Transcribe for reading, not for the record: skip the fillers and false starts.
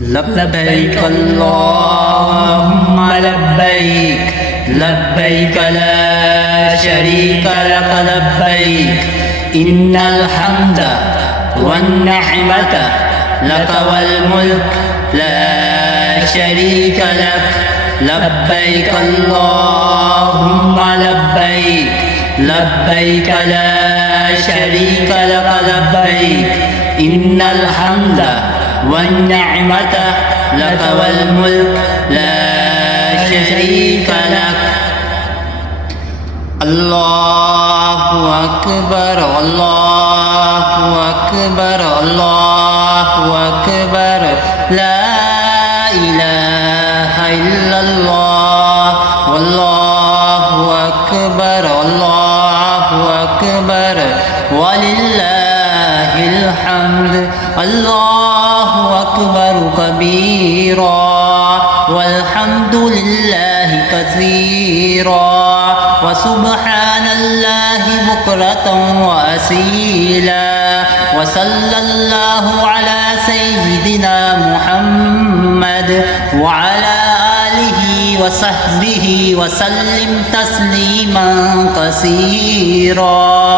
لبيك اللهم لبيك لبيك لا شريك لك لبيك إن الحمد والنعمة لك والملك لا شريك لك لبيك اللهم لبيك لبيك لا شريك لك لبيك إن الحمد والنعمة لك والملك لا شريك لك الله أكبر الله أكبر الله أكبر لا إله إلا الله والله أكبر الله أكبر ولله الحمد الله أكبر كبيرا والحمد لله كثيرا وسبحان الله بكرة وأصيلا وصلى الله على سيدنا محمد وعلى آله وصحبه وسلم تسليما كثيرا.